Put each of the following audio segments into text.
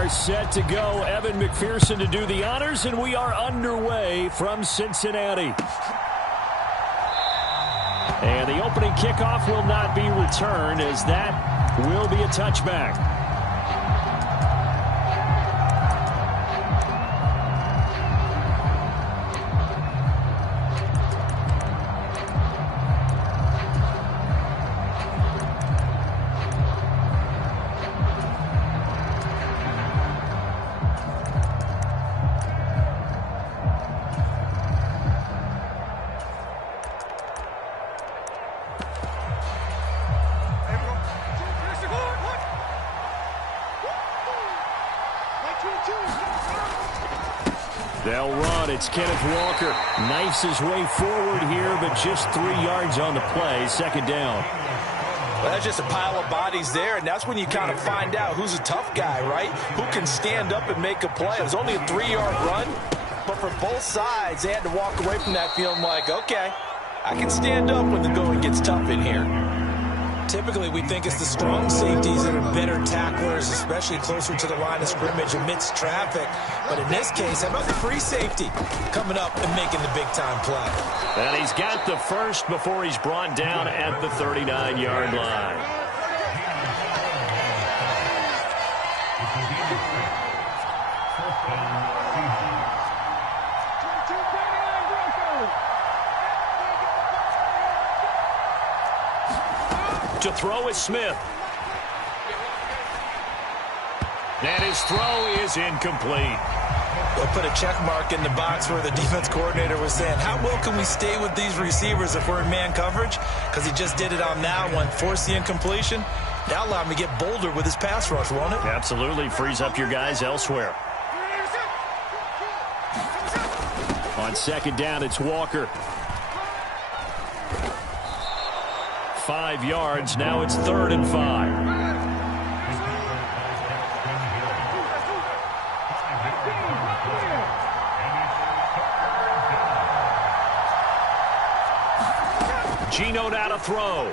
are set to go. Evan McPherson to do the honors, and we are underway from Cincinnati. And the opening kickoff will not be returned, as that will be a touchback. They'll run. It's Kenneth Walker. Knifes his way forward here, but just 3 yards on the play. Second down. Well, that's just a pile of bodies there, and that's when you kind of find out who's a tough guy, right? Who can stand up and make a play. It was only a 3-yard run, but for both sides, they had to walk away from that feeling like, okay, I can stand up when the going gets tough in here. Typically, we think it's the strong safeties that are better tacklers, especially closer to the line of scrimmage amidst traffic. But in this case, how about the free safety coming up and making the big-time play? And he's got the first before he's brought down at the 39-yard line. To throw is Smith. And his throw is incomplete. They'll put a check mark in the box where the defense coordinator was saying, how well can we stay with these receivers if we're in man coverage? Because he just did it on that one, forced the incompletion. That'll allow him to get bolder with his pass rush, won't it? Absolutely. Frees up your guys elsewhere. On second down, it's Walker. 5 yards. Now it's 3rd and 5. Geno now to throw.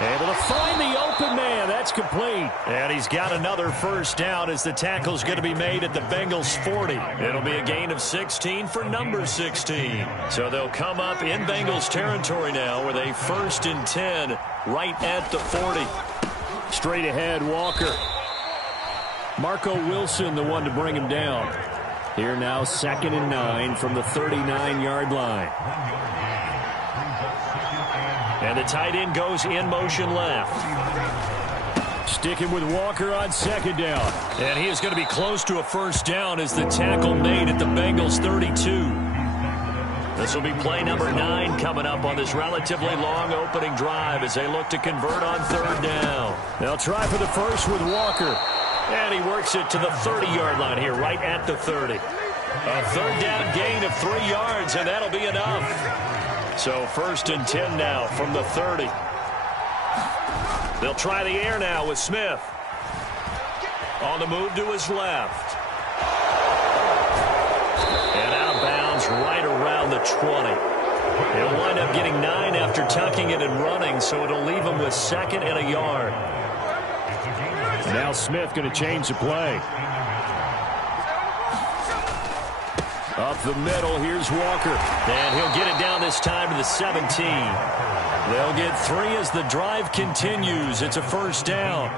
Able to find the open man. That's complete. And he's got another first down as the tackle's going to be made at the Bengals 40. It'll be a gain of 16 for number 16. So they'll come up in Bengals territory now with a 1st and 10 right at the 40. Straight ahead, Walker. Marco Wilson, the one to bring him down. Here now, 2nd and 9 from the 39-yard line. And the tight end goes in motion left. Sticking with Walker on second down. And he is going to be close to a first down as the tackle made at the Bengals 32. This will be play number 9 coming up on this relatively long opening drive as they look to convert on 3rd down. They'll try for the first with Walker. And he works it to the 30-yard line here, right at the 30. A 3rd down gain of 3 yards, and that'll be enough. So 1st and 10 now from the 30. They'll try the air now with Smith. On the move to his left. And out of bounds right around the 20. He'll wind up getting 9 after tucking it and running, so it'll leave him with 2nd and a yard. Now Smith going to change the play. Up the middle, here's Walker. And he'll get it down this time to the 17. They'll get 3 as the drive continues. It's a first down.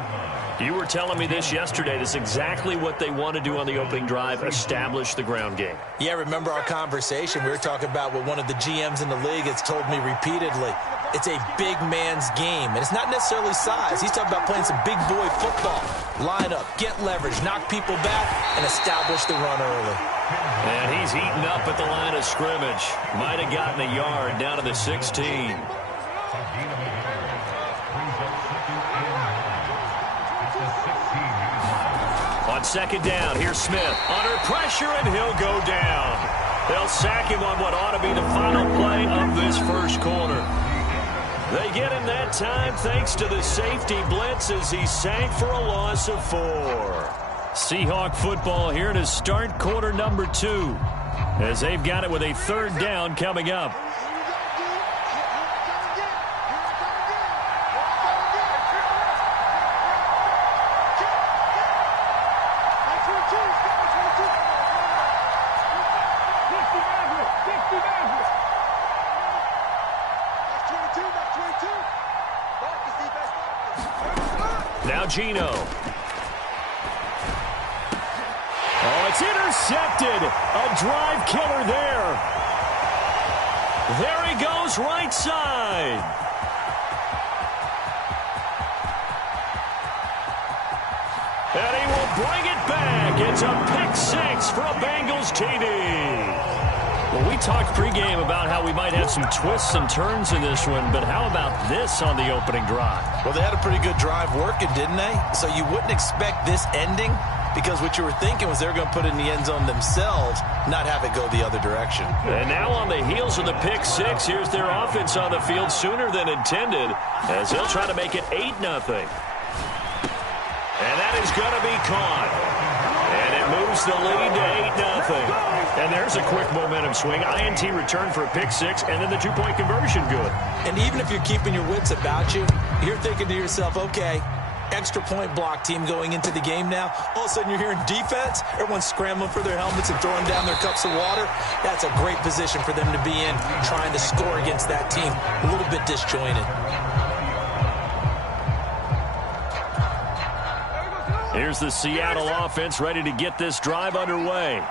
You were telling me this yesterday. This is exactly what they want to do on the opening drive, establish the ground game. Yeah, remember our conversation. We were talking about what one of the GMs in the league has told me repeatedly. It's a big man's game, and it's not necessarily size. He's talking about playing some big boy football. Line up, get leverage, knock people back, and establish the run early. And he's eaten up at the line of scrimmage. Might have gotten a yard down to the 16. On second down, here's Smith. Under pressure, and he'll go down. They'll sack him on what ought to be the final play of this first quarter. They get him that time thanks to the safety blitz as he sank for a loss of 4. Seahawk football here to start quarter number 2 as they've got it with a 3rd down coming up. Now Geno. Oh, it's intercepted. A drive killer there. There he goes, right side. And he will bring it back. It's a pick-6 for a Bengals TD. Well, we talked pregame about how we might have some twists and turns in this one, but how about this on the opening drive? Well, they had a pretty good drive working, didn't they? So you wouldn't expect this ending, because what you were thinking was they were going to put it in the end zone themselves, not have it go the other direction. And now on the heels of the pick-6, here's their offense on the field sooner than intended, as they'll try to make it 8-0. And that is going to be caught. And it moves the lead to 8-0. And there's a quick momentum swing. INT return for a pick-6, and then the two-point conversion good. And even if you're keeping your wits about you, you're thinking to yourself, okay, extra point block team going into the game now. All of a sudden you're hearing defense. Everyone's scrambling for their helmets and throwing down their cups of water. That's a great position for them to be in, trying to score against that team. A little bit disjointed. Here's the Seattle offense ready to get this drive underway.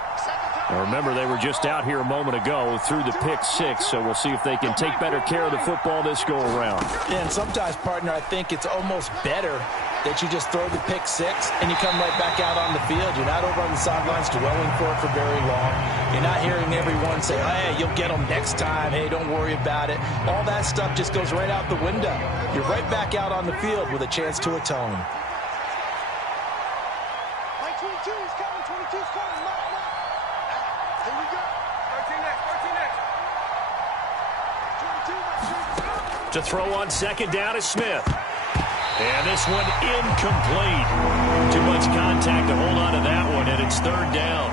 Now remember, they were just out here a moment ago through the pick-6, so we'll see if they can take better care of the football this go-around. Yeah, and sometimes, partner, I think it's almost better that you just throw the pick-6 and you come right back out on the field. You're not over on the sidelines dwelling for it for very long. You're not hearing everyone say, hey, you'll get them next time. Hey, don't worry about it. All that stuff just goes right out the window. You're right back out on the field with a chance to atone. 22 is coming, 22 is coming. Here we go. 13 next. To throw on second down is Smith. And this one incomplete. Too much contact to hold on to that one, and it's third down.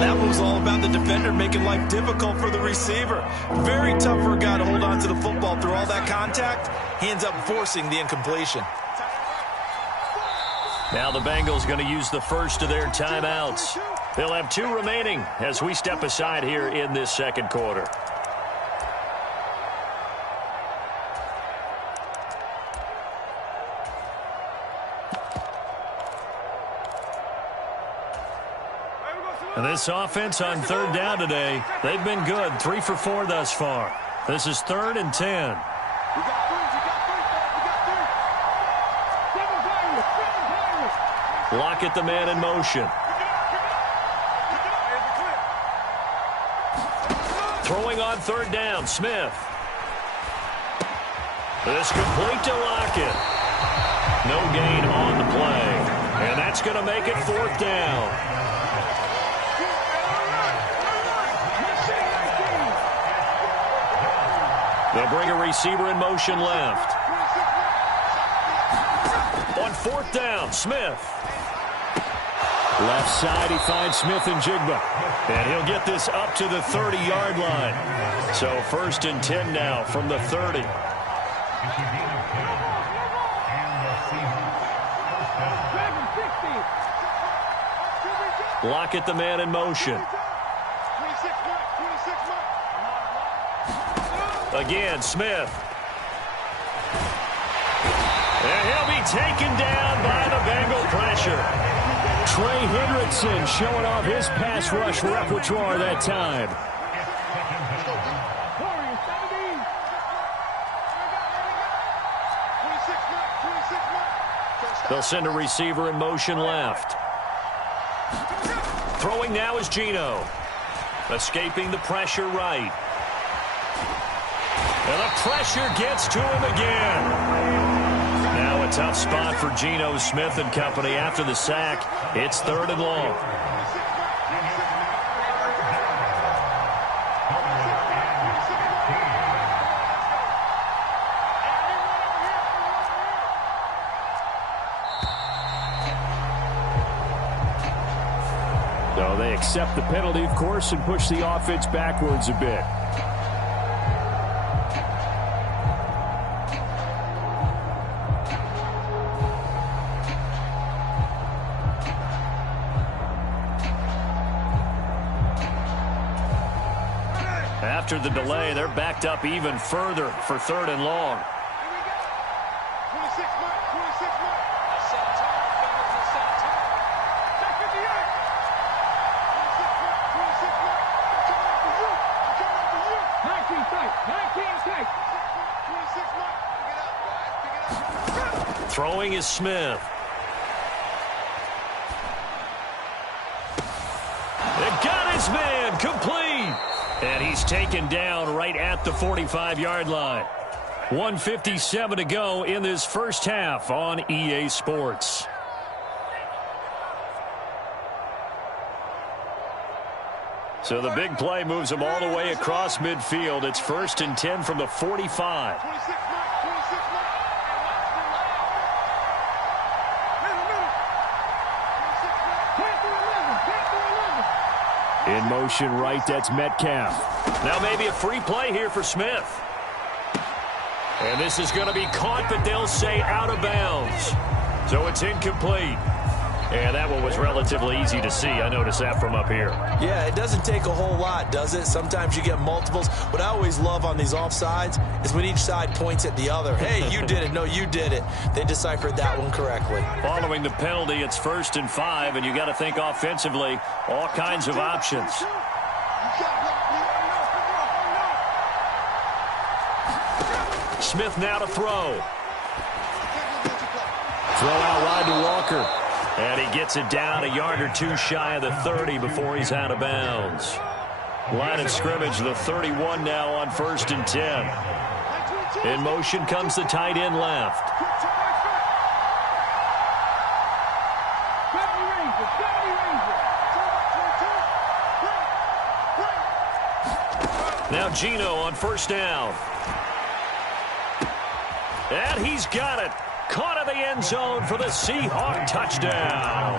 That was all about the defender making life difficult for the receiver. Very tough for a guy to hold on to the football through all that contact. He ends up forcing the incompletion. Now the Bengals going to use the first of their timeouts. They'll have 2 remaining as we step aside here in this second quarter. And this offense on third down today, they've been good. 3 for 4 thus far. This is 3rd and 10. Lockett the man in motion. Throwing on third down, Smith. This complete to Lockett. No gain on the play. And that's going to make it 4th down. They'll bring a receiver in motion left. On 4th down, Smith. Left side, he finds Smith and Jigba. And he'll get this up to the 30-yard line. So 1st and 10 now from the 30. Lockett the man in motion. Again, Smith. And he'll be taken down by the Bengal pressure. Trey Hendrickson showing off his pass rush repertoire that time. They'll send a receiver in motion left. Throwing now is Geno. Escaping the pressure right. And the pressure gets to him again. Now a tough spot for Geno Smith and company after the sack. It's 3rd and long. So they accept the penalty, of course, and push the offense backwards a bit. After the delay, they're backed up even further for 3rd and long. 26 mark, 26 mark. Throwing is Smith. It got his man complete. And he's taken down right at the 45-yard line. 1:57 to go in this first half on EA Sports. So the big play moves him all the way across midfield. It's 1st and 10 from the 45. In motion right, that's Metcalf. Now maybe a free play here for Smith. And this is going to be caught, but they'll say out of bounds. So it's incomplete. And that one was relatively easy to see. I noticed that from up here. Yeah, it doesn't take a whole lot, does it? Sometimes you get multiples. What I always love on these offsides is when each side points at the other. Hey, you did it. No, you did it. They deciphered that one correctly. Following the penalty, it's 1st and 5, and you got to think offensively, all kinds of options. Smith now to throw. Throw out wide to Walker. And he gets it down a yard or two shy of the 30 before he's out of bounds. Line of scrimmage, the 31 now on 1st and 10. In motion comes the tight end left. Now Gino on 1st down. And he's got it. Caught in the end zone for the Seahawk touchdown.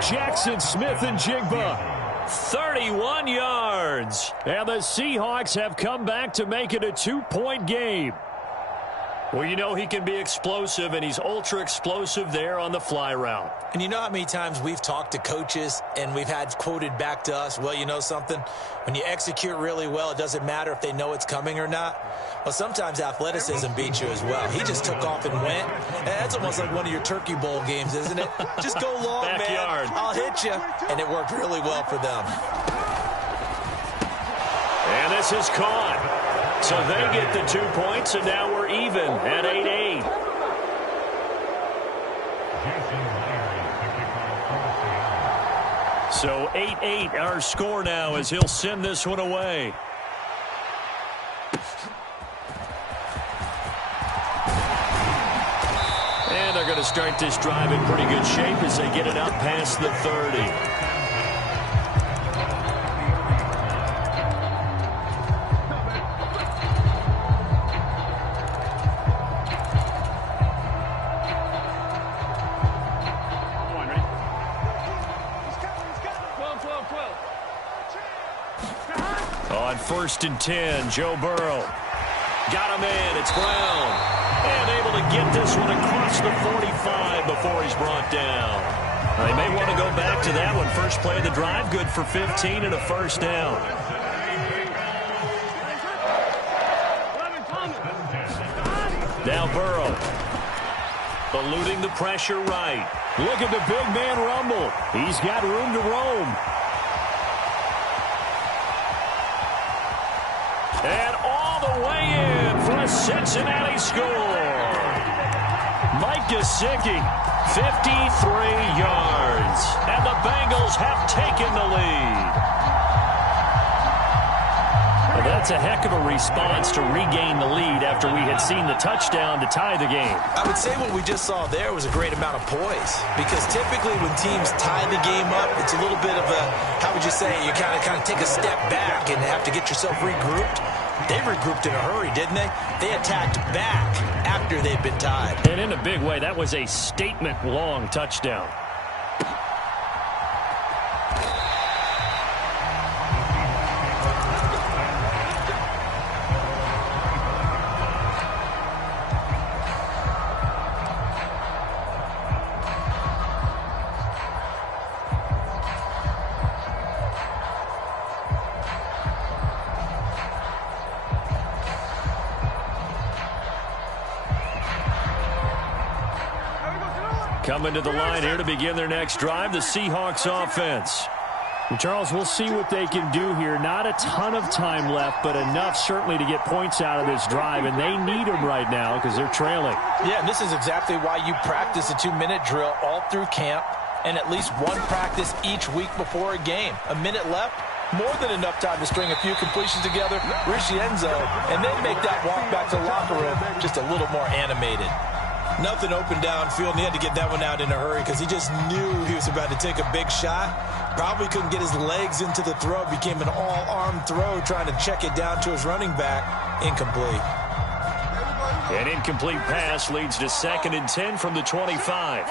Jackson Smith and Jigba. 31 yards. And the Seahawks have come back to make it a 2-point game. Well, you know he can be explosive, and he's ultra explosive there on the fly route. And you know how many times we've talked to coaches and we've had quoted back to us, well, you know something? When you execute really well, it doesn't matter if they know it's coming or not. Well, sometimes athleticism beats you as well. He just took off and went. That's almost like one of your Turkey Bowl games, isn't it? Just go long, Backyard. man. I'll hit you. And it worked really well for them. And this is caught. So they get the 2 points, and now we're even at 8-8. So 8-8 our score now as he'll send this one away. And they're going to start this drive in pretty good shape as they get it up past the 30. On 1st and 10, Joe Burrow. Got a man, it's Brown. And able to get this one across the 45 before he's brought down. They may want to go back to that one. First play of the drive, good for 15 and a 1st down. Now Burrow. Eluding the pressure right. Look at the big man rumble. He's got room to roam. And all the way in for a Cincinnati score. Mike Gesicki, 53 yards. And the Bengals have taken the lead. Well, that's a heck of a response to regain the lead after we had seen the touchdown to tie the game. I would say what we just saw there was a great amount of poise, because typically when teams tie the game up, it's a little bit of a, how would you say, you kind of take a step back and have to get yourself regrouped. They regrouped in a hurry, didn't they? They attacked back after they'd been tied. And in a big way, that was a statement-long touchdown. Coming to the line here to begin their next drive, the Seahawks offense. And Charles, we'll see what they can do here. Not a ton of time left, but enough certainly to get points out of this drive, and they need them right now because they're trailing. Yeah, and this is exactly why you practice a 2-minute drill all through camp and at least one practice each week before a game. A minute left, more than enough time to string a few completions together, reach the end zone, and then make that walk back to the locker room just a little more animated. Nothing open downfield, and he had to get that one out in a hurry because he just knew he was about to take a big shot. Probably couldn't get his legs into the throw. Became an all-arm throw trying to check it down to his running back. Incomplete. An incomplete pass leads to 2nd and 10 from the 25.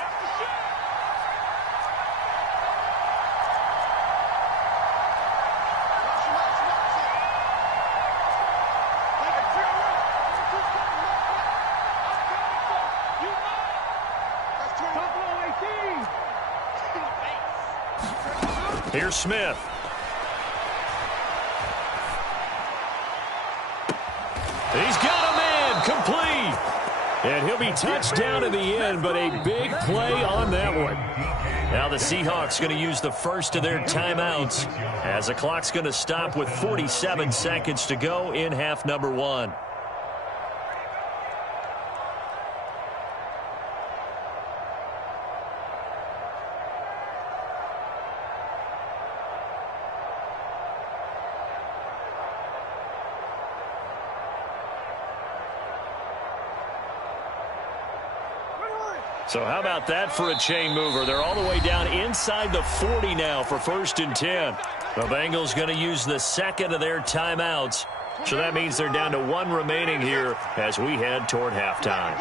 Here's Smith. He's got a man, complete. And he'll be touched down in the end, but a big play on that one. Now the Seahawks going to use the first of their timeouts as the clock's going to stop with 47 seconds to go in half number 1. So how about that for a chain mover? They're all the way down inside the 40 now for 1st and 10. The Bengals going to use the second of their timeouts. So that means they're down to 1 remaining here as we head toward halftime.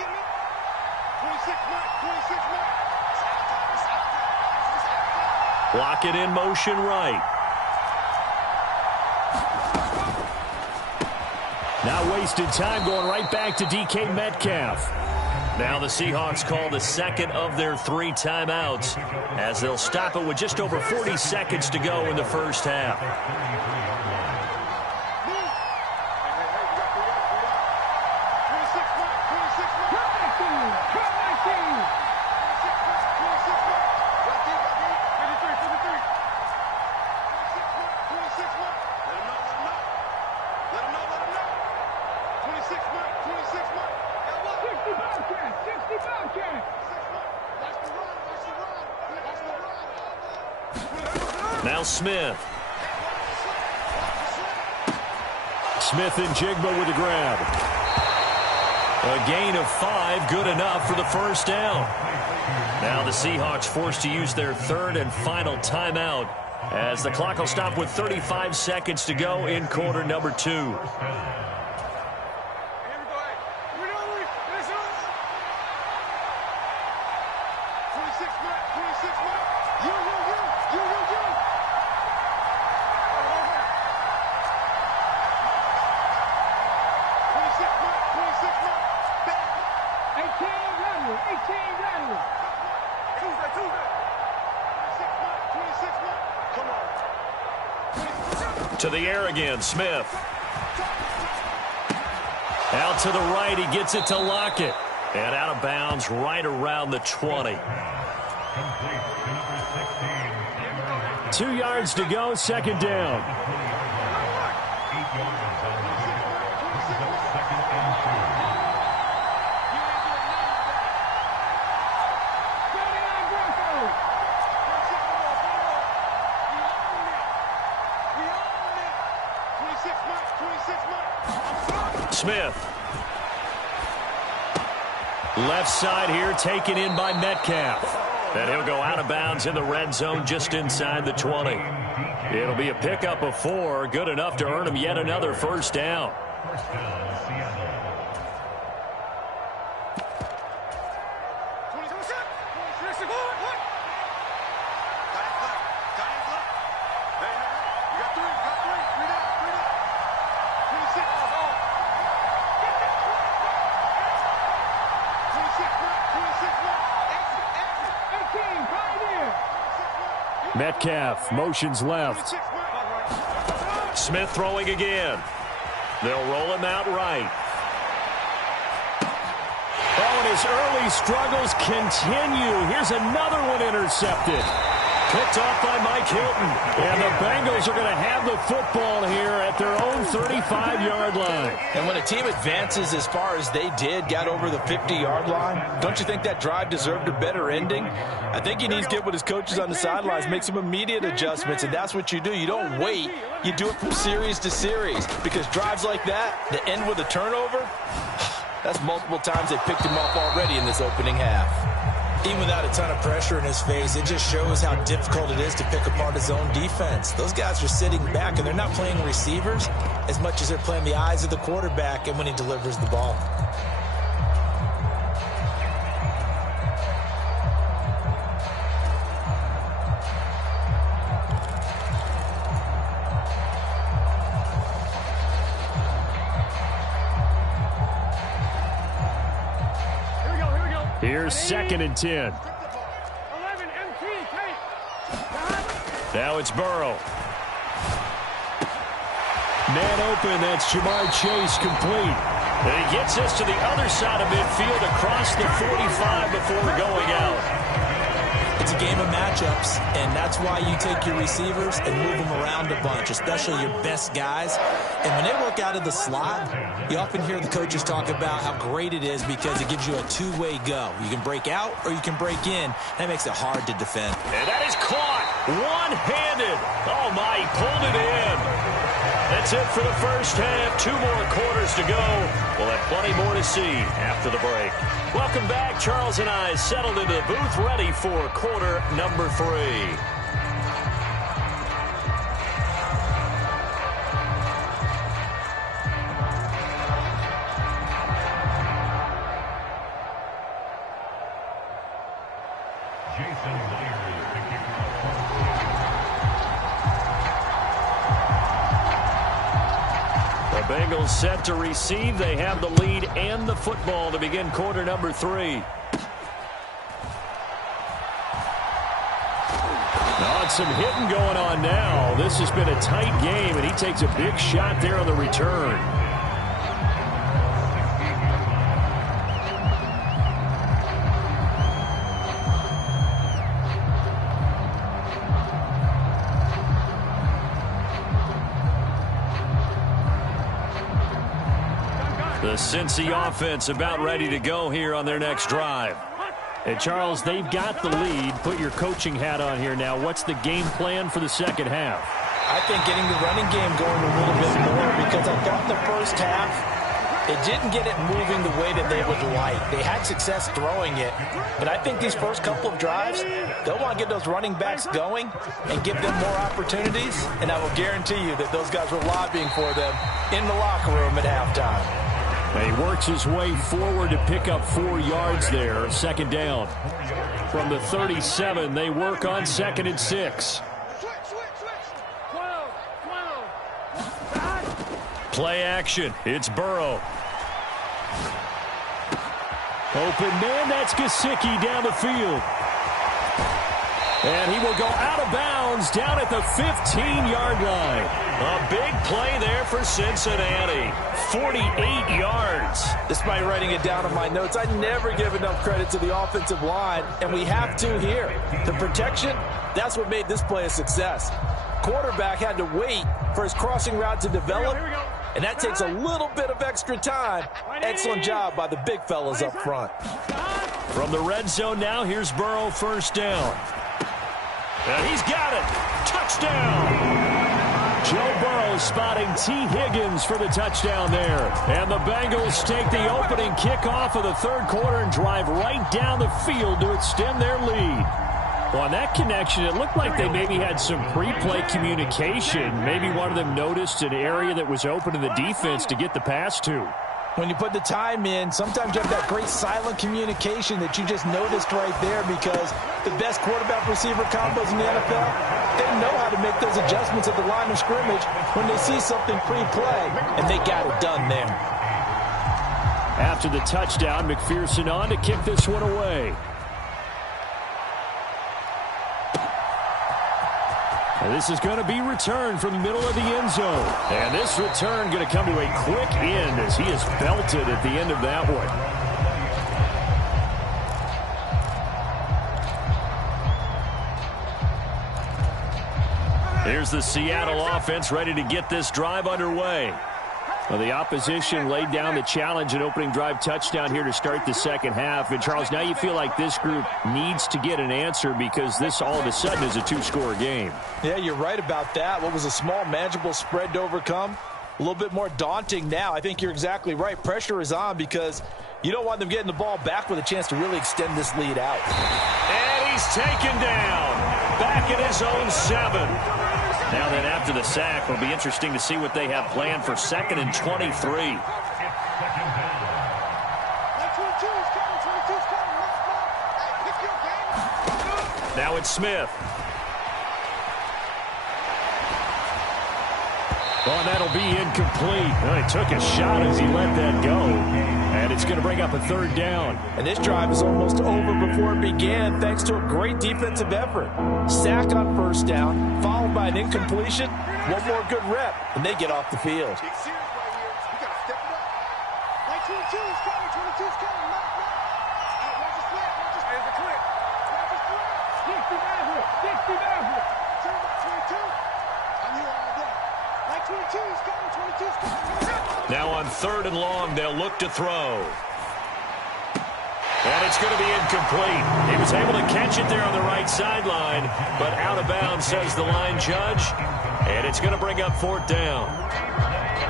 Block it in motion right. Not wasted time going right back to DK Metcalf. Now the Seahawks call the second of their 3 timeouts as they'll stop it with just over 40 seconds to go in the first half. Now Smith. Smith and Jigba with the grab. A gain of 5, good enough for the first down. Now the Seahawks forced to use their 3rd and final timeout as the clock will stop with 35 seconds to go in quarter number 2. To the air again, Smith. Out to the right, he gets it to Lockett. And out of bounds right around the 20. 2 yards to go, 2nd down. Smith. Left side here taken in by Metcalf. And he'll go out of bounds in the red zone just inside the 20. It'll be a pickup of 4, good enough to earn him yet another first down. Metcalf motions left. Smith throwing again. They'll roll him out right. Oh, and his early struggles continue. Here's another one intercepted. Picked off by Mike Hilton. And the Bengals are going to have the football here at their own 35-yard line. And when a team advances as far as they did, got over the 50-yard line, don't you think that drive deserved a better ending? I think he needs to get with his coaches on the sidelines, make some immediate adjustments, and that's what you do. You don't wait. You do it from series to series, because drives like that end with a turnover, that's multiple times they picked him off already in this opening half. Even without a ton of pressure in his face, it just shows how difficult it is to pick apart his own defense. Those guys are sitting back, and they're not playing receivers as much as they're playing the eyes of the quarterback and when he delivers the ball. Here's 2nd and 10. Now it's Burrow. Man open, that's Jamar Chase complete. And he gets us to the other side of midfield across the 45 before going out. It's a game of matchups, and that's why you take your receivers and move them around a bunch, especially your best guys. And when they work out of the slot, you often hear the coaches talk about how great it is because it gives you a two-way go. You can break out or you can break in. That makes it hard to defend. And that is caught one-handed. Oh, my, he pulled it in. That's it for the first half. 2 more quarters to go. We'll have plenty more to see after the break. Welcome back. Charles and I settled into the booth, ready for quarter number 3. Bengals set to receive. They have the lead and the football to begin quarter number 3. Oh, it's some hitting going on now. This has been a tight game, and he takes a big shot there on the return. The Cincy offense about ready to go here on their next drive. And Charles, they've got the lead. Put your coaching hat on here now. What's the game plan for the second half? I think getting the running game going a little bit more, because I thought the first half, it didn't get it moving the way that they would like. They had success throwing it, but I think these first couple of drives, they'll want to get those running backs going and give them more opportunities, and I will guarantee you that those guys were lobbying for them in the locker room at halftime. And he works his way forward to pick up 4 yards there. 2nd down. From the 37, they work on 2nd and 6. Play action. It's Burrow. Open man, that's Gesicki down the field. And he will go out of bounds down at the 15-yard line. A big play there for Cincinnati. 48 yards. Despite writing it down in my notes, I never give enough credit to the offensive line, and we have to here. The protection, that's what made this play a success. Quarterback had to wait for his crossing route to develop, and that takes a little bit of extra time. Excellent job by the big fellas up front. From the red zone now, here's Burrow, 1st down. And he's got it. Touchdown. Joe Burrow spotting T. Higgins for the touchdown there. And the Bengals take the opening kickoff of the 3rd quarter and drive right down the field to extend their lead. Well, on that connection, it looked like they maybe had some pre-play communication. Maybe one of them noticed an area that was open to the defense to get the pass to. When you put the time in, sometimes you have that great silent communication that you just noticed right there, because the best quarterback-receiver combos in the NFL, they know how to make those adjustments at the line of scrimmage when they see something pre-play, and they got it done there. After the touchdown, McPherson on to kick this one away. And this is going to be returned from the middle of the end zone. And this return going to come to a quick end as he is belted at the end of that one. Here's the Seattle offense ready to get this drive underway. Well, the opposition laid down the challenge and opening drive touchdown here to start the second half. And, Charles, now you feel like this group needs to get an answer because this all of a sudden is a two-score game. Yeah, you're right about that. What was a small, manageable spread to overcome? A little bit more daunting now. I think you're exactly right. Pressure is on because you don't want them getting the ball back with a chance to really extend this lead out. And he's taken down. Back at his own 7. Now then, after the sack, it'll be interesting to see what they have planned for 2nd and 23. Now it's Smith. Oh, that'll be incomplete. Well, he took a shot as he let that go. And it's going to bring up a 3rd down. And this drive is almost over before it began thanks to a great defensive effort. Sack on 1st down, followed by an incompletion. One more good rep, and they get off the field. Now on 3rd and long, they'll look to throw. And it's going to be incomplete. He was able to catch it there on the right sideline, but out of bounds, says the line judge. And it's going to bring up 4th down.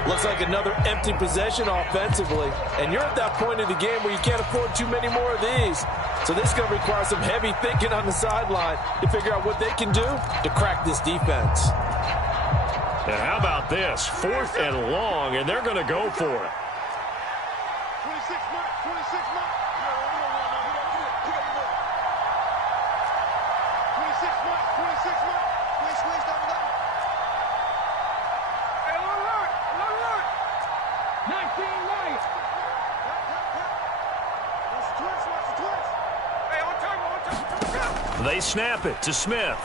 Looks like another empty possession offensively. And you're at that point in the game where you can't afford too many more of these. So this is going to require some heavy thinking on the sideline to figure out what they can do to crack this defense. And how about this? 4th and long, and they're going to go for it. 26 mark. 26 mark. Squeeze down. Hey, alert. 19 right. Watch the twist. Hey, on time. They snap it to Smith.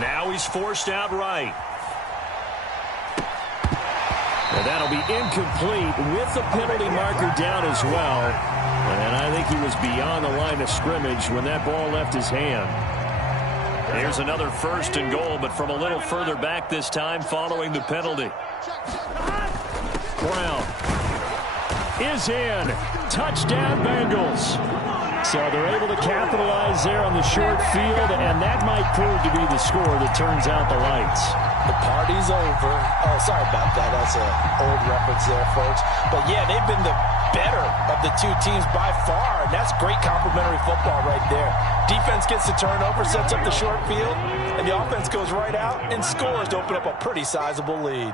Now he's forced out right. And that'll be incomplete with the penalty marker down as well. And I think he was beyond the line of scrimmage when that ball left his hand. Here's another 1st and goal, but from a little further back this time following the penalty. Brown is in. Touchdown, Bengals. So they're able to capitalize there on the short field, and that might prove to be the score that turns out the lights. The party's over. Oh, sorry about that. That's an old reference there, folks. But, yeah, they've been the better of the two teams by far, and that's great complimentary football right there. Defense gets the turnover, sets up the short field, and the offense goes right out and scores to open up a pretty sizable lead.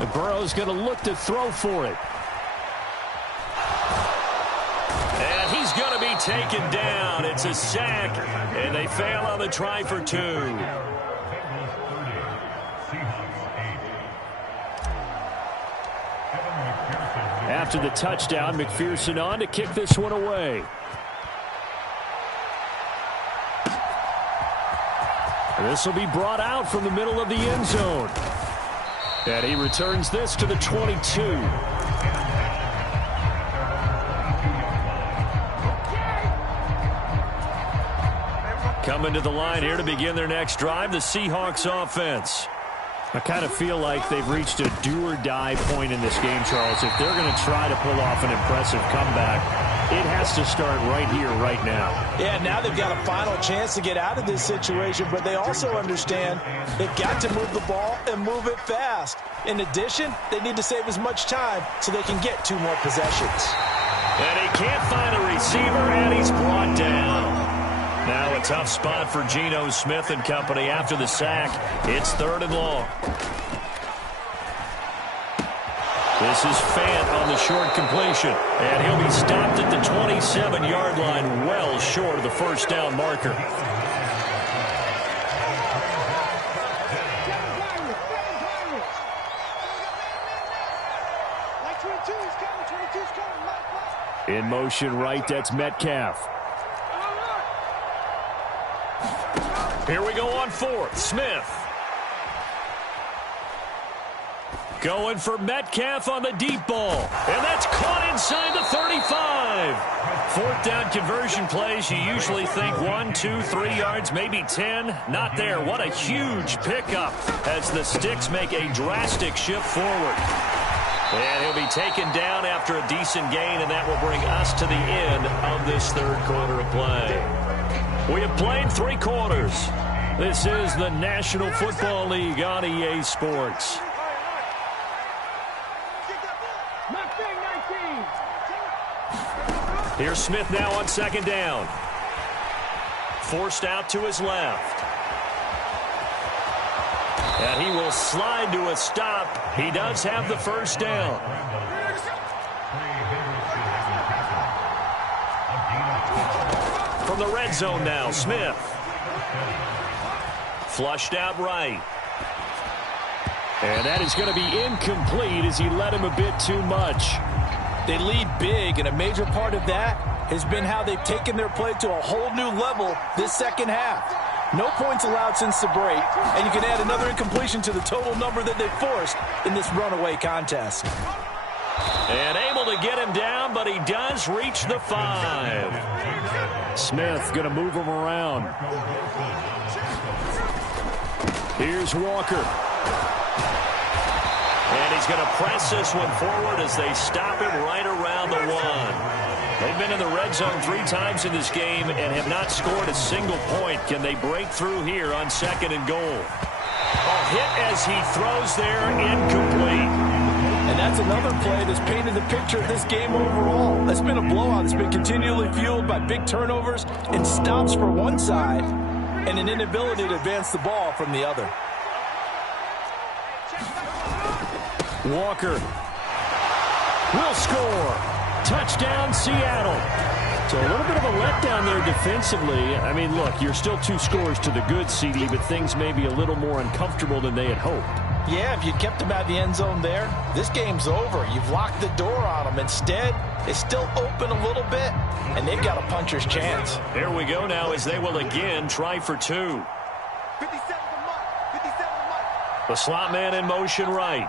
And Burrow's going to look to throw for it. And he's going to be taken down. It's a sack, and they fail on the try for 2. After the touchdown, McPherson on to kick this one away. This will be brought out from the middle of the end zone. And he returns this to the 22. Coming to the line here to begin their next drive, the Seahawks offense. I kind of feel like they've reached a do-or-die point in this game, Charles. If they're going to try to pull off an impressive comeback, it has to start right here, right now. Yeah, now they've got a final chance to get out of this situation, but they also understand they've got to move the ball and move it fast. In addition, they need to save as much time so they can get 2 more possessions. And he can't find a receiver, and he's brought down. Now a tough spot for Geno Smith and company after the sack. It's 3rd and long. This is Fant on the short completion. And he'll be stopped at the 27-yard line, well short of the 1st down marker. In motion right, that's Metcalf. Here we go on 4th. Smith. Going for Metcalf on the deep ball. And that's caught inside the 35. Fourth down conversion plays, you usually think 1, 2, 3 yards, maybe 10. Not there. What a huge pickup as the Sticks make a drastic shift forward. And he'll be taken down after a decent gain, and that will bring us to the end of this third quarter of play. We have played 3 quarters. This is the National Football League on EA Sports. Here's Smith now on second down. Forced out to his left. And he will slide to a stop. He does have the first down. From the red zone now, Smith. Flushed out right. And that is going to be incomplete as he led him a bit too much. They lead big, and a major part of that has been how they've taken their play to a whole new level this second half. No points allowed since the break, and you can add another incompletion to the total number that they've forced in this runaway contest. And able to get him down, but he does reach the 5. Smith going to move him around. Here's Walker. And he's going to press this one forward as they stop him right around the 1. They've been in the red zone 3 times in this game and have not scored a single point. Can they break through here on second and goal? A hit as he throws there, incomplete. And that's another play that's painted the picture of this game overall. It's been a blowout. It's been continually fueled by big turnovers and stops for one side and an inability to advance the ball from the other. Walker will score. Touchdown, Seattle. So a little bit of a letdown there defensively. I mean, look, you're still 2 scores to the good, CD, but things may be a little more uncomfortable than they had hoped. Yeah, if you'd kept them out of the end zone there, this game's over. You've locked the door on them. Instead, it's still open a little bit, and they've got a puncher's chance. Here we go now as they will again try for 2. 57 to Mike. 57 to Mike. The slot man in motion right.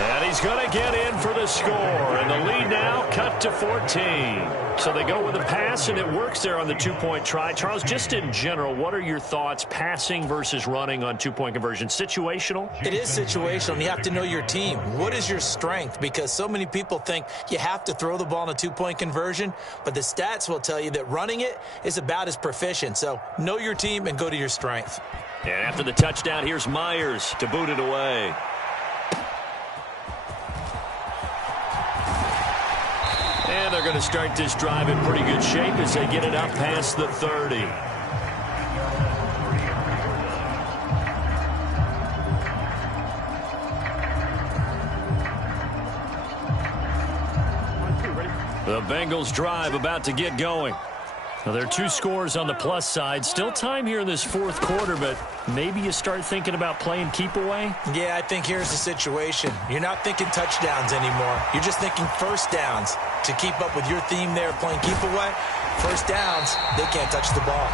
And he's going to get in for the score. And the lead now cut to 14. So they go with a pass, and it works there on the 2-point try. Charles, just in general, what are your thoughts passing versus running on 2-point conversion? Situational? It is situational. You have to know your team. What is your strength? Because so many people think you have to throw the ball in a 2-point conversion, but the stats will tell you that running it is about as proficient. So know your team and go to your strength. And after the touchdown, here's Myers to boot it away. And they're going to start this drive in pretty good shape as they get it up past the 30. The Bengals drive about to get going. Now, there are 2 scores on the plus side. Still time here in this fourth quarter, but maybe you start thinking about playing keep away? Yeah, I think here's the situation. You're not thinking touchdowns anymore. You're just thinking first downs. To keep up with your theme there, playing keep away, first downs, they can't touch the ball.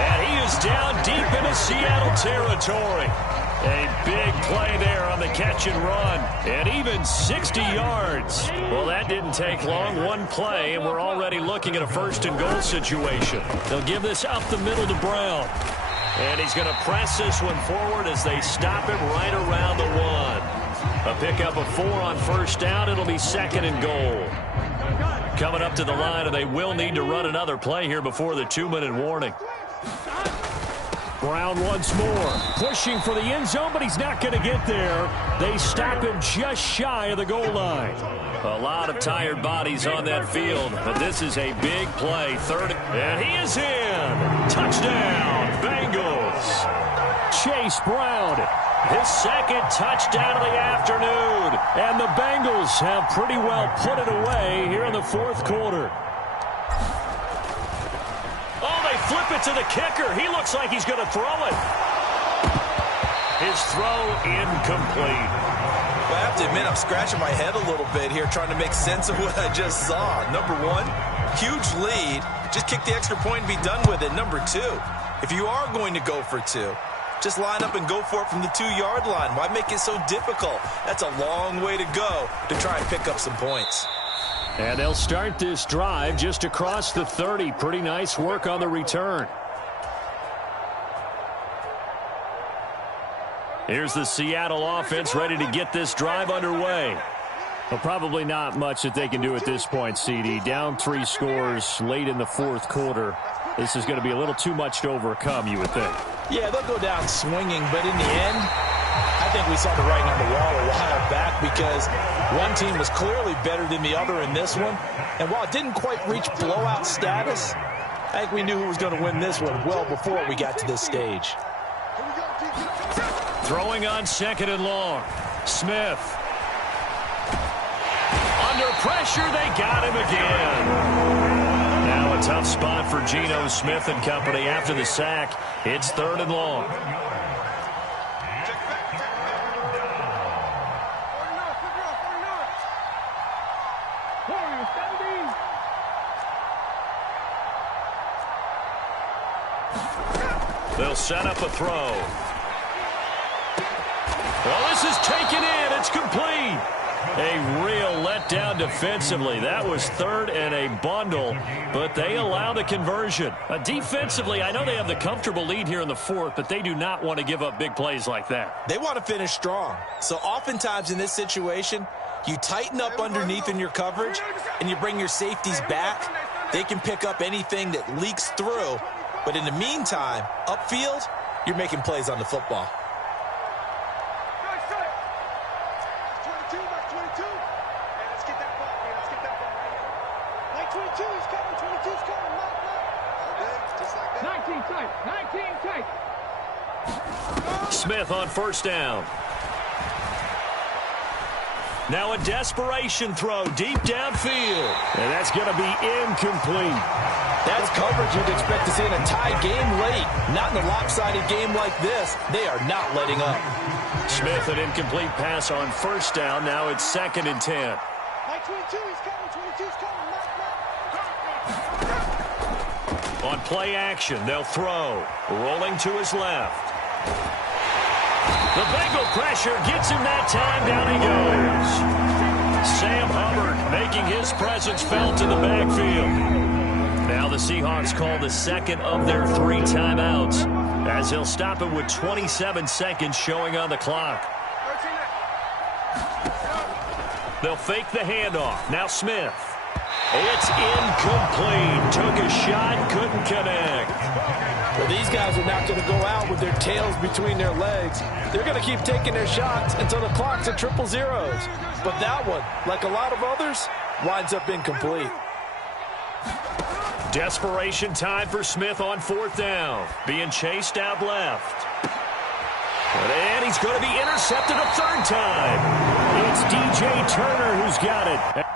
And he is down deep into Seattle territory. A big play there on the catch and run. And even 60 yards. Well, that didn't take long. 1 play, and we're already looking at a first and goal situation. They'll give this up the middle to Brown. And he's going to press this one forward as they stop him right around the 1. A pickup of 4 on first down. It'll be second and goal. Coming up to the line, and they will need to run another play here before the 2-minute warning. Brown once more, pushing for the end zone, but he's not going to get there. They stop him just shy of the goal line. A lot of tired bodies on that field, but this is a big play. Third, and he is in. Touchdown, Bengals. Chase Brown, his second touchdown of the afternoon. And the Bengals have pretty well put it away here in the fourth quarter. Oh, they flip it to the kicker. He looks like he's going to throw it. His throw incomplete. Well, I have to admit, I'm scratching my head a little bit here trying to make sense of what I just saw. Number 1, huge lead. Just kick the extra point and be done with it. Number 2, if you are going to go for 2, Just line up and go for it from the 2-yard line. Why make it so difficult? That's a long way to go to try and pick up some points. And they'll start this drive just across the 30. Pretty nice work on the return. Here's the Seattle offense ready to get this drive underway. Well, probably not much that they can do at this point, CD. Down 3 scores late in the fourth quarter. This is going to be a little too much to overcome, you would think. Yeah, they'll go down swinging, but in the end, I think we saw the writing on the wall a while back because one team was clearly better than the other in this one. And while it didn't quite reach blowout status, I think we knew who was going to win this one well before we got to this stage. Throwing on 2nd and long. Smith. Under pressure, they got him again. Now a tough spot for Geno Smith and company after the sack. It's 3rd and long. They'll set up a throw. Well, this is taken in. It's complete. A real letdown defensively. That was 3rd and a bundle, but they allow the conversion. Defensively, I know they have the comfortable lead here in the 4th, but they do not want to give up big plays like that. They want to finish strong. So oftentimes in this situation, you tighten up underneath in your coverage, and you bring your safeties back. They can pick up anything that leaks through, but in the meantime, upfield, you're making plays on the football. Smith on 1st down. Now a desperation throw deep downfield. And that's going to be incomplete. That's coverage you'd expect to see in a tie game late. Not in a lopsided game like this. They are not letting up. Smith, an incomplete pass on 1st down. Now it's 2nd and 10. On play action, they'll throw. Rolling to his left. The Bengal pressure gets him that time. Down he goes. Sam Hubbard making his presence felt in the backfield. Now the Seahawks call the 2nd of their 3 timeouts as he'll stop it with 27 seconds showing on the clock. They'll fake the handoff. Now Smith. It's incomplete. Took a shot, couldn't connect. Well, these guys are not going to go out with their tails between their legs. They're going to keep taking their shots until the clock's at 000. But that one, like a lot of others, winds up incomplete. Desperation time for Smith on 4th down. Being chased out left. And he's going to be intercepted a 3rd time. It's DJ Turner who's got it.